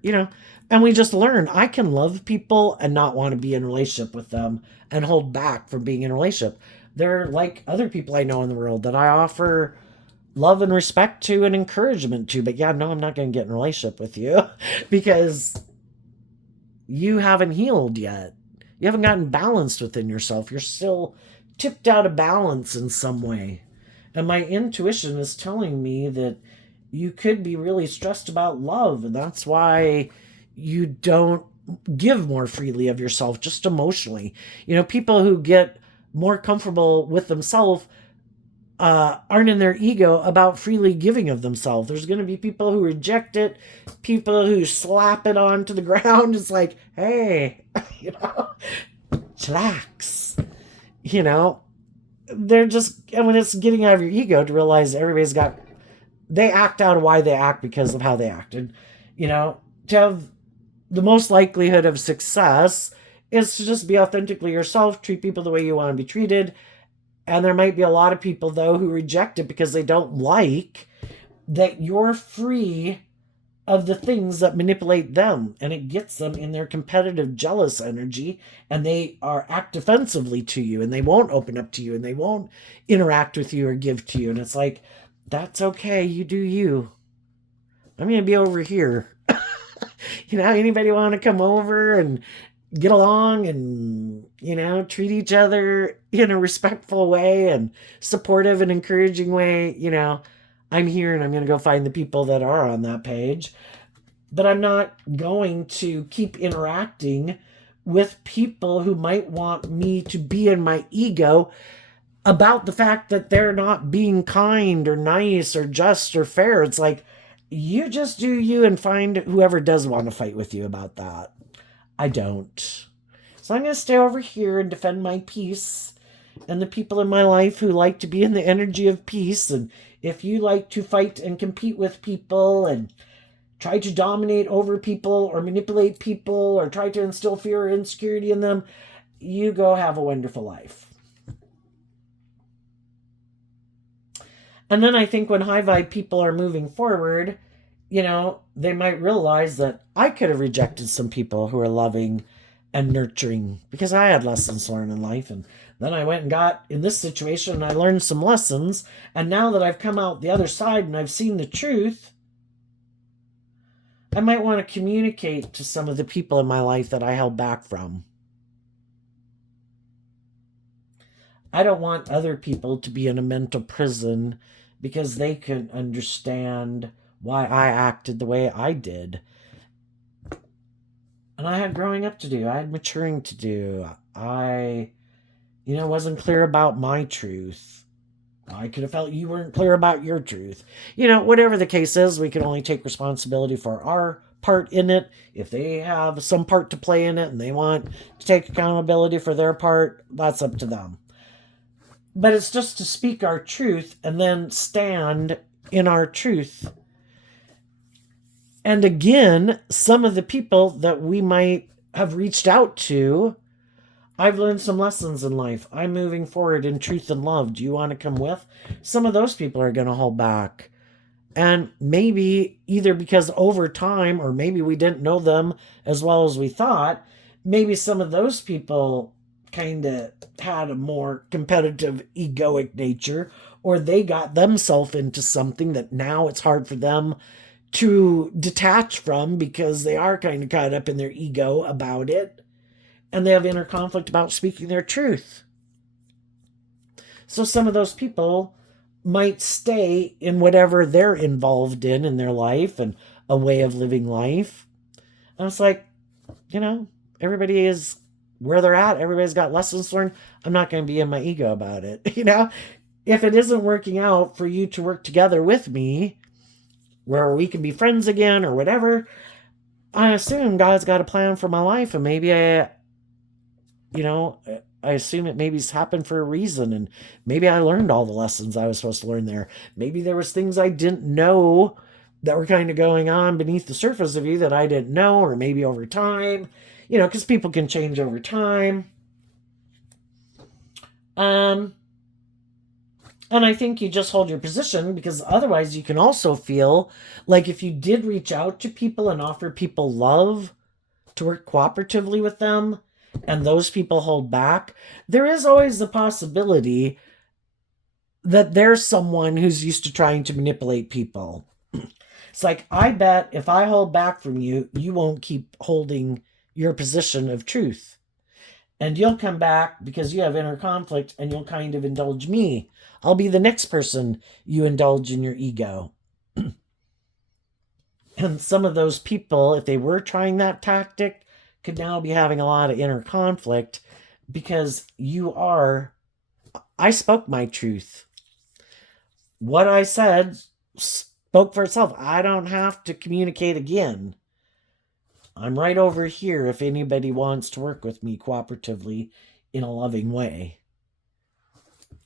And we just learn I can love people and not want to be in a relationship with them and hold back from being in a relationship. They're like other people I know in the world that I offer love and respect to and encouragement to. But yeah, no, I'm not going to get in a relationship with you because you haven't healed yet. You haven't gotten balanced within yourself. You're still tipped out of balance in some way. And my intuition is telling me that you could be really stressed about love. And that's why you don't give more freely of yourself, just emotionally. People who get more comfortable with themselves aren't in their ego about freely giving of themselves. There's going to be people who reject it, people who slap it onto the ground. It's like, hey, chillax. They're just, and when it's getting out of your ego to realize they act out of why they act because of how they acted. To have the most likelihood of success is to just be authentically yourself, treat people the way you want to be treated. And there might be a lot of people, though, who reject it because they don't like that you're free of the things that manipulate them. And it gets them in their competitive, jealous energy. And they act defensively to you. And they won't open up to you. And they won't interact with you or give to you. And it's like, that's okay. You do you. I'm going to be over here. Anybody want to come over and get along and, treat each other in a respectful way and supportive and encouraging way, I'm here and I'm going to go find the people that are on that page. But I'm not going to keep interacting with people who might want me to be in my ego about the fact that they're not being kind or nice or just or fair. It's like, you just do you and find whoever does want to fight with you about that. I don't. So I'm going to stay over here and defend my peace and the people in my life who like to be in the energy of peace. And if you like to fight and compete with people and try to dominate over people or manipulate people or try to instill fear or insecurity in them, you go have a wonderful life. And then I think when high vibe people are moving forward, they might realize that I could have rejected some people who are loving and nurturing because I had lessons to learn in life. And then I went and got in this situation and I learned some lessons. And now that I've come out the other side and I've seen the truth, I might want to communicate to some of the people in my life that I held back from. I don't want other people to be in a mental prison because they couldn't understand why I acted the way I did. And I had growing up to do. I had maturing to do. I, wasn't clear about my truth. I could have felt you weren't clear about your truth. Whatever the case is, we can only take responsibility for our part in it. If they have some part to play in it and they want to take accountability for their part, that's up to them. But it's just to speak our truth and then stand in our truth. And again, some of the people that we might have reached out to, I've learned some lessons in life. I'm moving forward in truth and love. Do you want to come with? Some of those people are going to hold back. And maybe either because over time, or maybe we didn't know them as well as we thought, maybe some of those people kind of had a more competitive, egoic nature, or they got themselves into something that now it's hard for them to detach from because they are kind of caught up in their ego about it, and they have inner conflict about speaking their truth. So some of those people might stay in whatever they're involved in their life and a way of living life. And it's like, everybody is where they're at. Everybody's got lessons learned. I'm not going to be in my ego about it. If it isn't working out for you to work together with me, where we can be friends again or whatever, I assume God's got a plan for my life, and maybe I assume it maybe's happened for a reason, and maybe I learned all the lessons I was supposed to learn there. Maybe there was things I didn't know that were kind of going on beneath the surface of you that I didn't know, or maybe over time, because people can change over time. And I think you just hold your position, because otherwise you can also feel like if you did reach out to people and offer people love to work cooperatively with them, and those people hold back, there is always the possibility that there's someone who's used to trying to manipulate people. It's like, I bet if I hold back from you, you won't keep holding your position of truth. And you'll come back because you have inner conflict and you'll kind of indulge me. I'll be the next person you indulge in your ego. And some of those people, if they were trying that tactic, could now be having a lot of inner conflict because I spoke my truth. What I said spoke for itself. I don't have to communicate again. I'm right over here if anybody wants to work with me cooperatively in a loving way.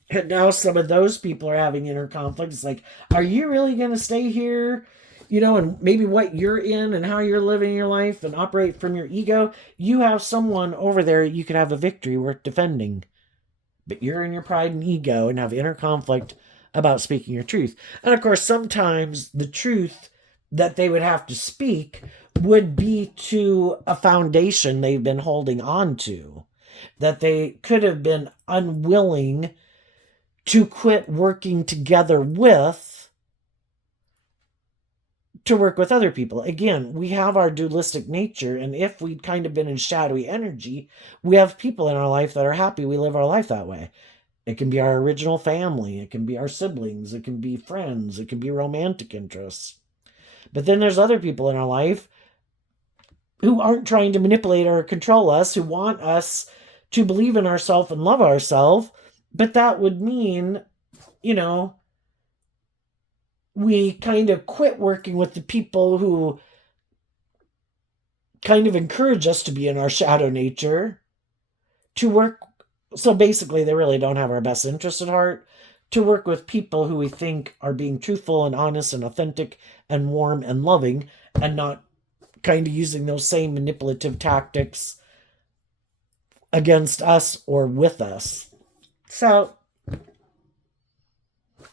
And now some of those people are having inner conflict. It's like, are you really going to stay here? And maybe what you're in and how you're living your life and operate from your ego. You have someone over there you could have a victory worth defending. But you're in your pride and ego and have inner conflict about speaking your truth. And of course, sometimes the truth that they would have to speak would be to a foundation they've been holding on to, that they could have been unwilling to quit working together with, to work with other people. Again, we have our dualistic nature, and if we'd kind of been in shadowy energy, we have people in our life that are happy we live our life that way. It can be our original family. It can be our siblings. It can be friends. It can be romantic interests. But then there's other people in our life who aren't trying to manipulate or control us, who want us to believe in ourselves and love ourselves. But that would mean, you know, we kind of quit working with the people who kind of encourage us to be in our shadow nature, to work. So basically, they really don't have our best interest at heart, to work with people who we think are being truthful and honest and authentic and warm and loving, and not kind of using those same manipulative tactics against us or with us. So,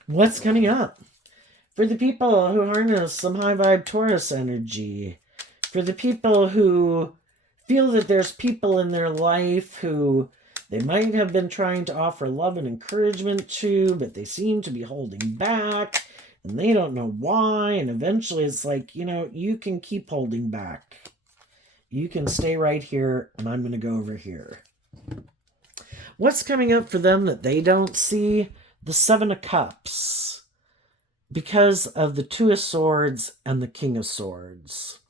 what's coming up? For the people who harness some high vibe Taurus energy, for the people who feel that there's people in their life who they might have been trying to offer love and encouragement to, but they seem to be holding back and they don't know why. And eventually it's like, you can keep holding back. You can stay right here and I'm going to go over here. What's coming up for them that they don't see? The Seven of Cups. Because of the Two of Swords and the King of Swords.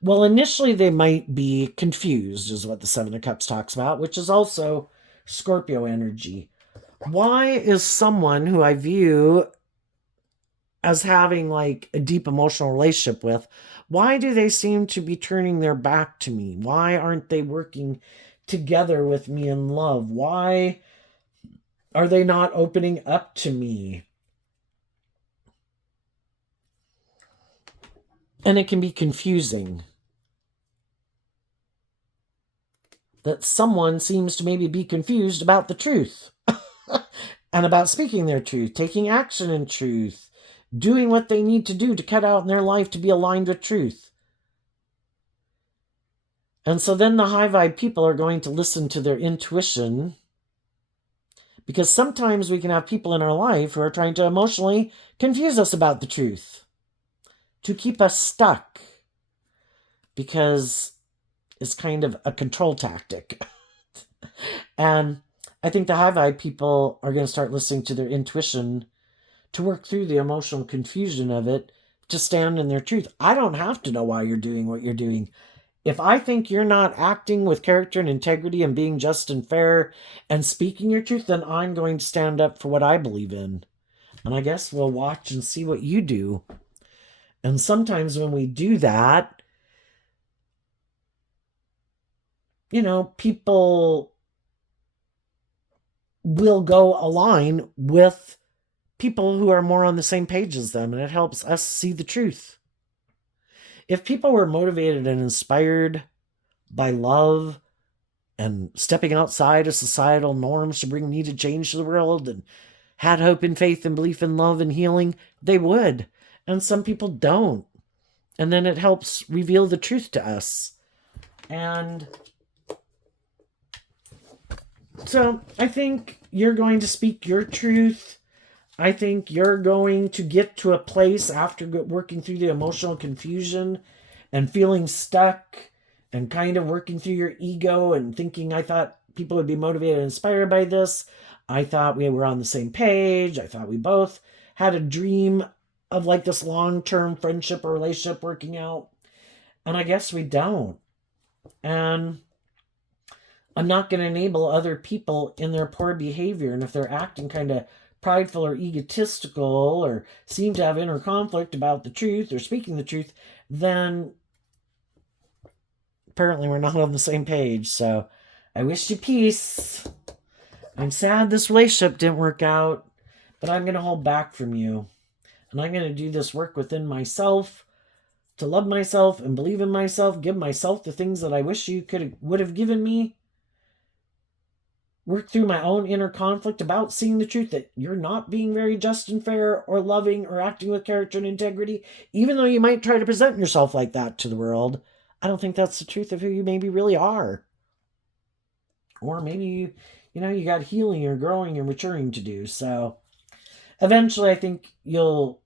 Well, initially they might be confused, is what the Seven of Cups talks about, which is also Scorpio energy. Why is someone who I view as having like a deep emotional relationship with, why do they seem to be turning their back to me? Why aren't they working together with me in love? Why are they not opening up to me? And it can be confusing that someone seems to maybe be confused about the truth and about speaking their truth, taking action in truth, doing what they need to do to cut out in their life to be aligned with truth. And so then the high vibe people are going to listen to their intuition, because sometimes we can have people in our life who are trying to emotionally confuse us about the truth, to keep us stuck, because it's kind of a control tactic. And I think the high vibe people are going to start listening to their intuition to work through the emotional confusion of it, to stand in their truth. I don't have to know why you're doing what you're doing. If I think you're not acting with character and integrity and being just and fair and speaking your truth, then I'm going to stand up for what I believe in. And I guess we'll watch and see what you do. And sometimes when we do that, people will go align with people who are more on the same page as them, and it helps us see the truth. If people were motivated and inspired by love and stepping outside of societal norms to bring needed change to the world, and had hope and faith and belief in love and healing, they would. And some people don't. And then it helps reveal the truth to us. And so I think you're going to speak your truth. I think you're going to get to a place after working through the emotional confusion and feeling stuck and kind of working through your ego and thinking, I thought people would be motivated and inspired by this. I thought we were on the same page. I thought we both had a dream of like this long-term friendship or relationship working out. And I guess we don't. And I'm not going to enable other people in their poor behavior. And if they're acting kind of prideful or egotistical or seem to have inner conflict about the truth or speaking the truth, then apparently we're not on the same page. So I wish you peace. I'm sad this relationship didn't work out, but I'm going to hold back from you. And I'm going to do this work within myself to love myself and believe in myself, give myself the things that I wish you would have given me. Work through my own inner conflict about seeing the truth that you're not being very just and fair or loving or acting with character and integrity, even though you might try to present yourself like that to the world. I don't think that's the truth of who you maybe really are. Or maybe you got healing or growing or maturing to do. So eventually I think you'll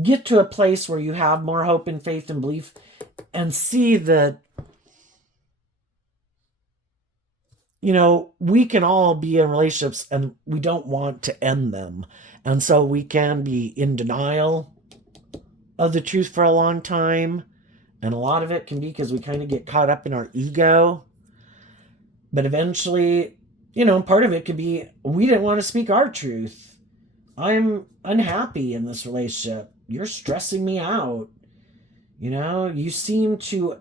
get to a place where you have more hope and faith and belief and see that we can all be in relationships and we don't want to end them. And so we can be in denial of the truth for a long time. And a lot of it can be because we kind of get caught up in our ego. But eventually, part of it could be we didn't want to speak our truth. I'm unhappy in this relationship. You're stressing me out. You seem to,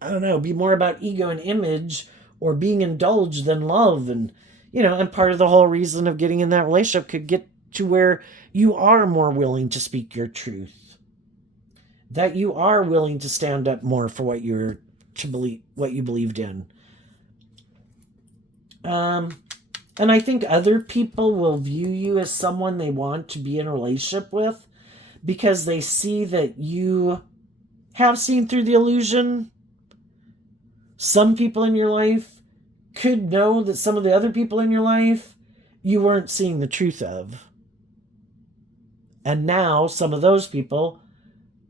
I don't know, be more about ego and image or being indulged than love. And part of the whole reason of getting in that relationship could get to where you are more willing to speak your truth, that you are willing to stand up more for what you believed in. And I think other people will view you as someone they want to be in a relationship with because they see that you have seen through the illusion. Some people in your life could know that some of the other people in your life you weren't seeing the truth of. And now some of those people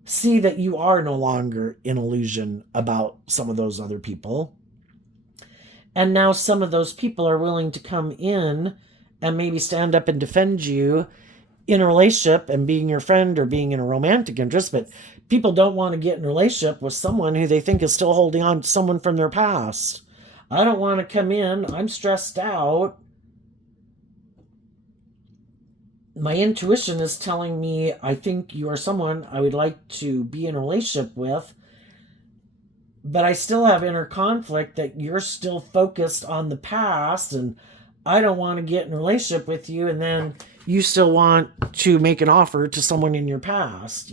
see that you are no longer in illusion about some of those other people. And now some of those people are willing to come in and maybe stand up and defend you in a relationship and being your friend or being in a romantic interest. But people don't want to get in a relationship with someone who they think is still holding on to someone from their past. I don't want to come in. I'm stressed out. My intuition is telling me I think you are someone I would like to be in a relationship with, but I still have inner conflict that you're still focused on the past, and I don't want to get in a relationship with you, and then you still want to make an offer to someone in your past,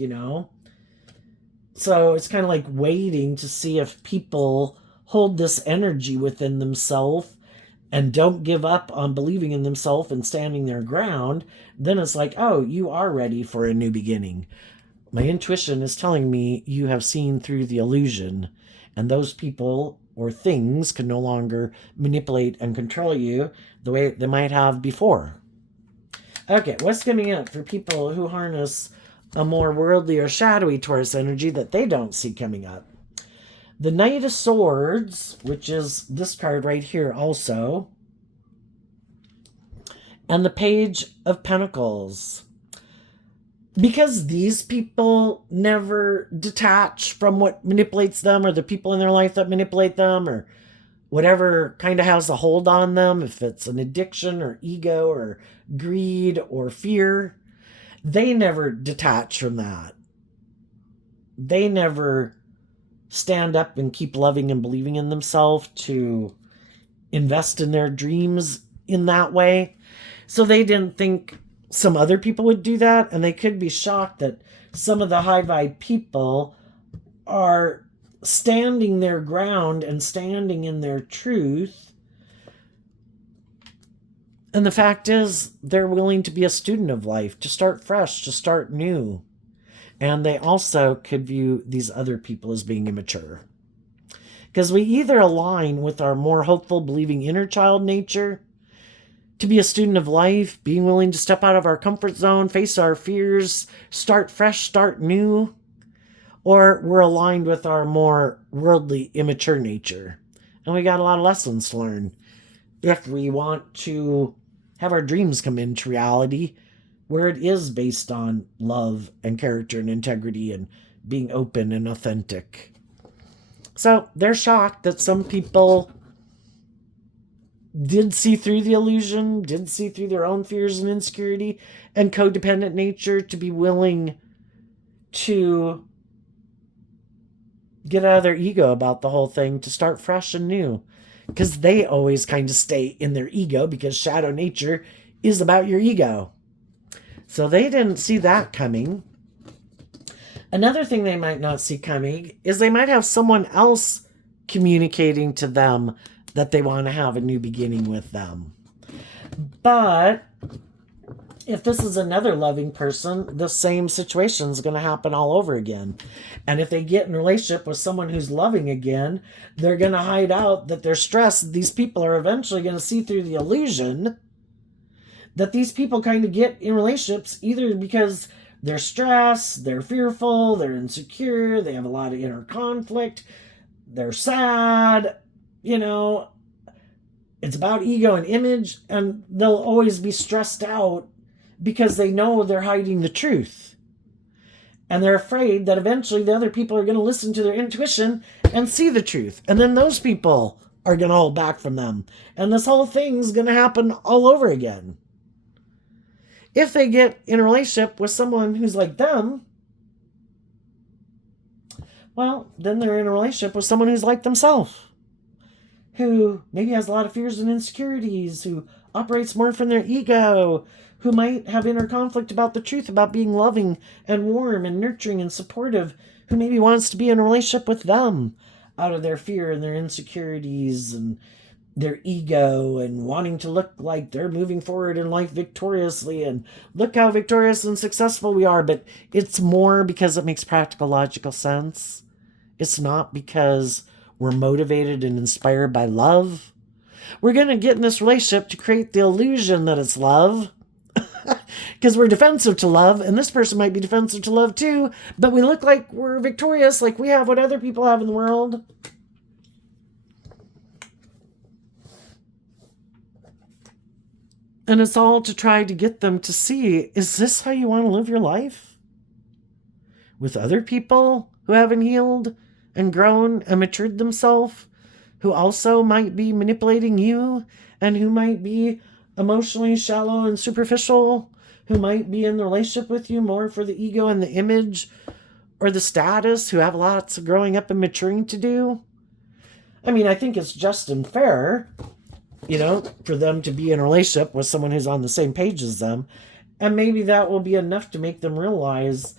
So it's kind of like waiting to see if people hold this energy within themselves and don't give up on believing in themselves and standing their ground. Then it's like, oh, you are ready for a new beginning. My intuition is telling me you have seen through the illusion, and those people or things can no longer manipulate and control you the way they might have before. Okay, what's coming up for people who harness a more worldly or shadowy Taurus energy that they don't see coming up? The Knight of Swords, which is this card right here also, and the Page of Pentacles. Because these people never detach from what manipulates them or the people in their life that manipulate them or whatever kind of has a hold on them, if it's an addiction or ego or greed or fear, they never detach from that. They never stand up and keep loving and believing in themselves to invest in their dreams in that way. So they didn't think some other people would do that, and they could be shocked that some of the high vibe people are standing their ground and standing in their truth. And the fact is, they're willing to be a student of life, to start fresh, to start new. And they also could view these other people as being immature. Because we either align with our more hopeful, believing inner child nature, to be a student of life, being willing to step out of our comfort zone, face our fears, start fresh, start new, or we're aligned with our more worldly, immature nature. And we got a lot of lessons to learn if we want to have our dreams come into reality, where it is based on love and character and integrity and being open and authentic. So they're shocked that some people did see through the illusion, did see through their own fears and insecurity and codependent nature to be willing to get out of their ego about the whole thing, to start fresh and new. Because they always kind of stay in their ego, because shadow nature is about your ego. So they didn't see that coming. Another thing they might not see coming is they might have someone else communicating to them that they want to have a new beginning with them. But if this is another loving person, the same situation is going to happen all over again. And if they get in a relationship with someone who's loving again, they're going to hide out that they're stressed. These people are eventually going to see through the illusion that these people kind of get in relationships either because they're stressed, they're fearful, they're insecure, they have a lot of inner conflict, they're sad, It's about ego and image, and they'll always be stressed out because they know they're hiding the truth. And they're afraid that eventually the other people are going to listen to their intuition and see the truth. And then those people are going to hold back from them. And this whole thing's going to happen all over again. If they get in a relationship with someone who's like them, well, then they're in a relationship with someone who's like themselves, who maybe has a lot of fears and insecurities, who operates more from their ego, who might have inner conflict about the truth, about being loving and warm and nurturing and supportive, who maybe wants to be in a relationship with them out of their fear and their insecurities and their ego and wanting to look like they're moving forward in life victoriously and look how victorious and successful we are. But it's more because it makes practical, logical sense. It's not because we're motivated and inspired by love. We're going to get in this relationship to create the illusion that it's love because we're defensive to love, and this person might be defensive to love too, but we look like we're victorious, like we have what other people have in the world. And it's all to try to get them to see, is this how you want to live your life? With other people who haven't healed and grown and matured themselves, who also might be manipulating you, and who might be emotionally shallow and superficial, who might be in the relationship with you more for the ego and the image or the status, who have lots of growing up and maturing to do. I mean, I think it's just and fair, for them to be in a relationship with someone who's on the same page as them. And maybe that will be enough to make them realize,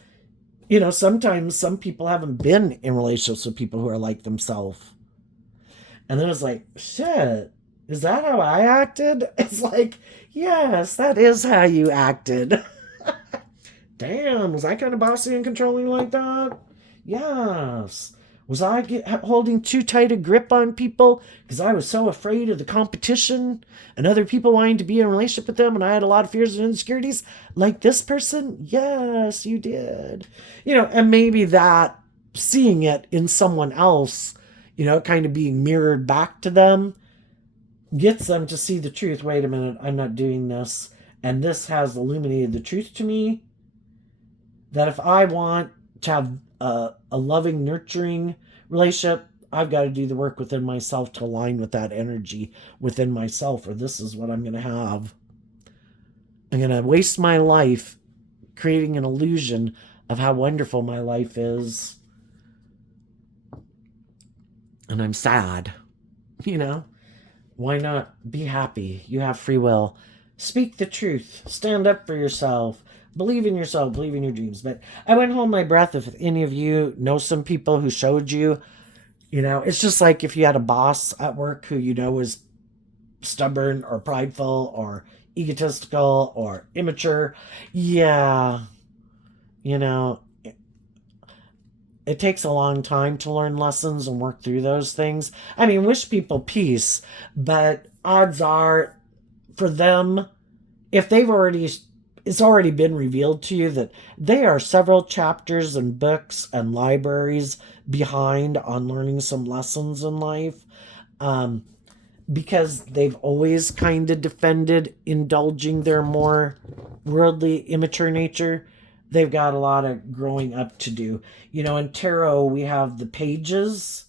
sometimes some people haven't been in relationships with people who are like themselves. And then it's like, shit, is that how I acted? It's like, yes, that is how you acted. Damn, was I kind of bossy and controlling like that? Yes. Was I holding too tight a grip on people because I was so afraid of the competition and other people wanting to be in a relationship with them, and I had a lot of fears and insecurities like this person? Yes, you did. And maybe that, seeing it in someone else, kind of being mirrored back to them, gets them to see the truth. Wait a minute, I'm not doing this. And this has illuminated the truth to me that if I want to have a loving, nurturing relationship, I've got to do the work within myself to align with that energy within myself, or this is what I'm going to have. I'm going to waste my life creating an illusion of how wonderful my life is. And I'm sad. Why not be happy? You have free will. Speak the truth. Stand up for yourself. Believe in yourself. Believe in your dreams. But I wouldn't hold my breath if any of you know some people who showed you, it's just like if you had a boss at work who was stubborn or prideful or egotistical or immature. Yeah. It takes a long time to learn lessons and work through those things. I mean, wish people peace, but odds are for them, if it's already been revealed to you that they are several chapters and books and libraries behind on learning some lessons in life, because they've always kind of defended indulging their more worldly, immature nature. They've got a lot of growing up to do. In tarot, we have the pages,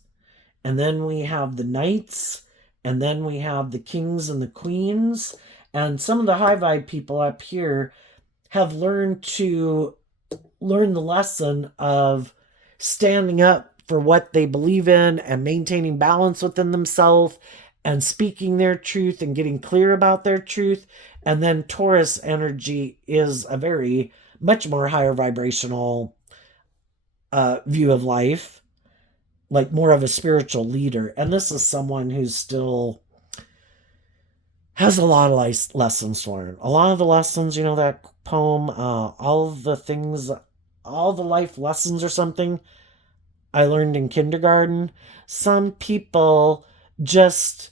and then we have the knights, and then we have the kings and the queens. And some of the high vibe people up here have learned the lesson of standing up for what they believe in and maintaining balance within themselves and speaking their truth and getting clear about their truth. And then Taurus energy is a very much more higher vibrational view of life, like more of a spiritual leader. And this is someone who's still has a lot of lessons to learn. A lot of the lessons, that poem, all the life lessons or something I learned in kindergarten. Some people just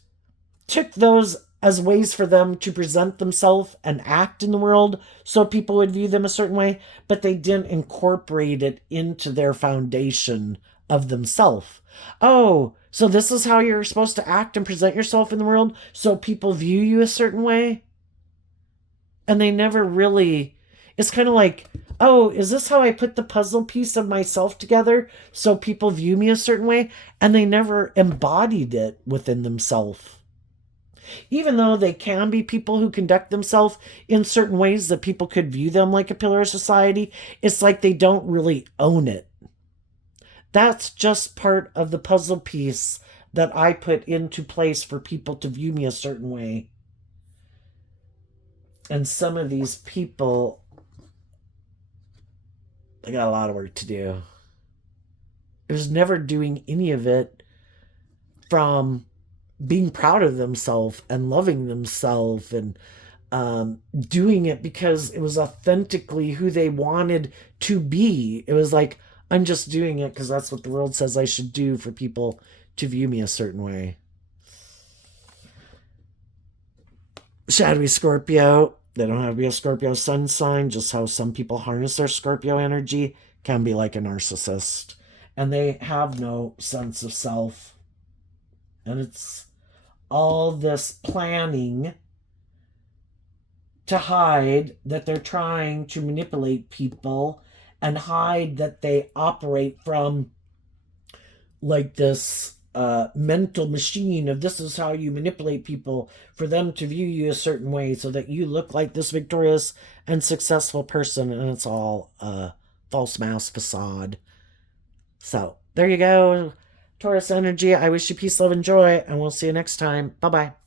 took those as ways for them to present themselves and act in the world so people would view them a certain way, but they didn't incorporate it into their foundation of themselves. Oh, So this is how you're supposed to act and present yourself in the world so people view you a certain way? And they never really, it's kind of like, oh, is this how I put the puzzle piece of myself together so people view me a certain way? And they never embodied it within themselves. Even though they can be people who conduct themselves in certain ways that people could view them like a pillar of society, it's like they don't really own it. That's just part of the puzzle piece that I put into place for people to view me a certain way. And some of these people, they got a lot of work to do. It was never doing any of it from being proud of themselves and loving themselves and doing it because it was authentically who they wanted to be. It was like, I'm just doing it because that's what the world says I should do for people to view me a certain way. Shadowy Scorpio, they don't have to be a Scorpio sun sign, just how some people harness their Scorpio energy can be like a narcissist. And they have no sense of self. And it's all this planning to hide that they're trying to manipulate people and hide that they operate from like this mental machine of this is how you manipulate people for them to view you a certain way so that you look like this victorious and successful person, and it's all a false mask facade. So there you go, Taurus energy. I wish you peace, love, and joy, and we'll see you next time. Bye bye.